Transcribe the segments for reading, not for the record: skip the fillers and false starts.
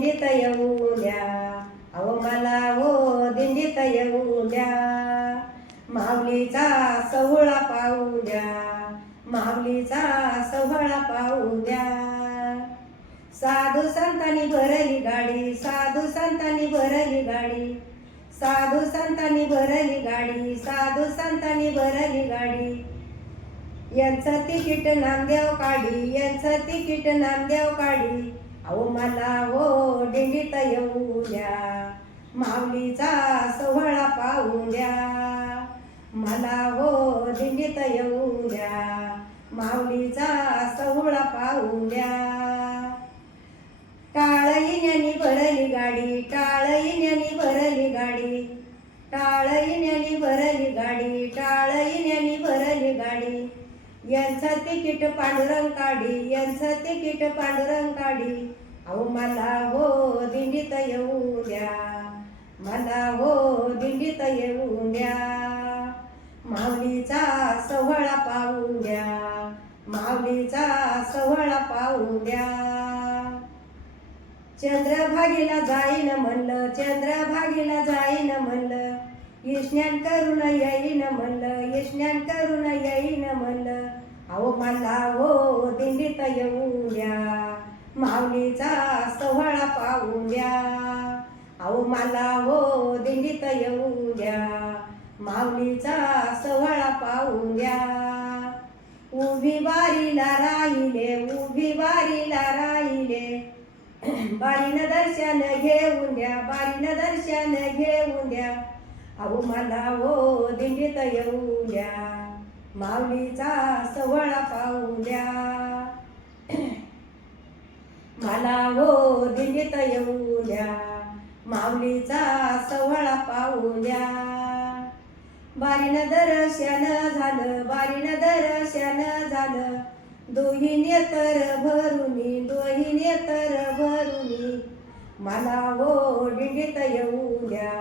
दिंडीत येऊ द्या, अहो मला हो दिंडीत येऊ द्या. माऊलीचा सोहळा पाहू द्या, माऊलीचा सोहळा पाहू द्या. साधू संतांनी भरली गाडी, साधू संतांनी भरली गाडी, साधू संतांनी भरली गाडी, साधू संतांनी भरली गाडी. यांचं तिकीट नामदेव काढी, यांचं तिकीट नामदेव काढी. अहो मला हो दिंडीत येऊ द्या, माऊलीचा सोहळा पाहू द्या. मला हो दिंडीत येऊ द्या, माऊलीचा सोहळा पाहू द्या. टाळईन्यानी भरली गाडी, टाळईन्यानी भरली गाडी, टाळईन्यानी भरली गाडी, टाळईन्यानी भरली गाडी. यांचं तिकीट पांडुरंग काढी, यांचं तिकीट पांडुरंग काढी. अहो मला हो दिंडीत येऊ द्या, मला हो दिंडीत येऊ द्या. माऊलीचा सोहळा पाहू द्या, माऊलीचा सोहळा पाहू द्या. चंद्रभागेला जाईन म्हणलं, चंद्रभागेला जाईन म्हणलं. स्नान करून येईन म्हणलं, स्नान करून येईन म्हणलं. अहो मला हो दिंडीत येऊ द्या, माऊलीचा सोहळा पाहू द्या. अहो मला हो दिंडीत येऊ द्या, माऊलीचा सोहळा पाहू द्या. उभी वारीला राहिले, उभी वारीला राहिले. बारीनं दर्शन घेऊन द्या, बारीनं दर्शन घेऊन द्या. अहो मला हो दिंडीत येऊ द्या, माऊलीचा सोहळा पाहू द्या. मला हो दिंडीत येऊ द्या, माऊलीचा सोहळा पाहू द्या. बारीनं दर्शन झालं, बारीनं दर्शन झालं. दोही नेतर भरुनी, दोही नेतर भरुनी. मला हो दिंडीत येऊ द्या,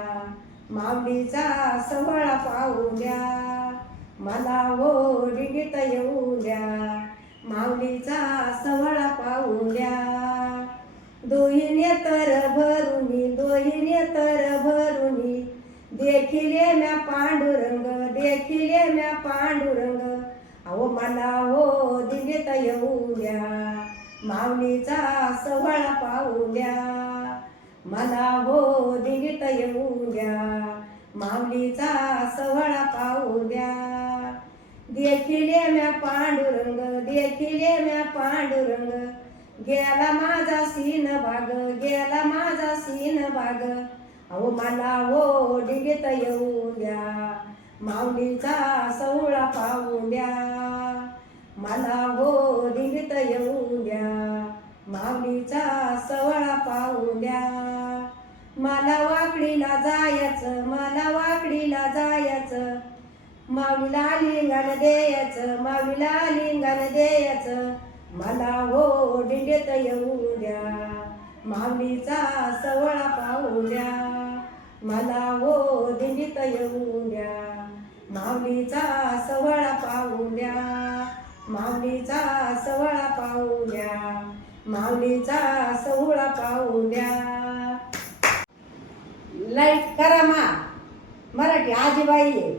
माऊलीचा सोहळा पाहू द्या. मला हो दिंडीत येऊ द्या, माऊलीचा सोहळा पाहू द्या. दोही नेतर भरुनी, दोही नेतर भरुनी. देखिले म्या पांडुरंग, देखिले म्या पांडुरंग. अहो मला हो दिंडीत येऊ द्या, माऊलीचा सोहळा पाहू द्या. मला हो दिंडीत येऊ द्या, माऊलीचा सोहळा पाहू द्या. देखिले म्या पांडुरंग, देखिले म्या पांडुरंग. गेला माझा सीन भाग, गेला माझा सीन भाग. अहो मला हो दिंडीत येऊ द्या, माऊलीचा सोहळा पाहू द्या. मला हो दिंडीत येऊ द्या, माऊलीचा सोहळा पाहू द्या. मला वाकडीला जायचं, मला वाकडीला जायचं. माऊलीला लिंगान द्यायचं, माऊलीला लिंगान द्यायचं. मला हो दिंडीत येऊ द्या, माऊलीचा सोहळा पाहू द्या. मला हो दिंडीत येऊ द्या, माऊलीचा सोहळा पाहू द्या. माऊलीचा सोहळा पाहू द्या, माऊलीचा सोहळा पाहू द्या. लाईक करा मा, मराठी आजीबाई आहे.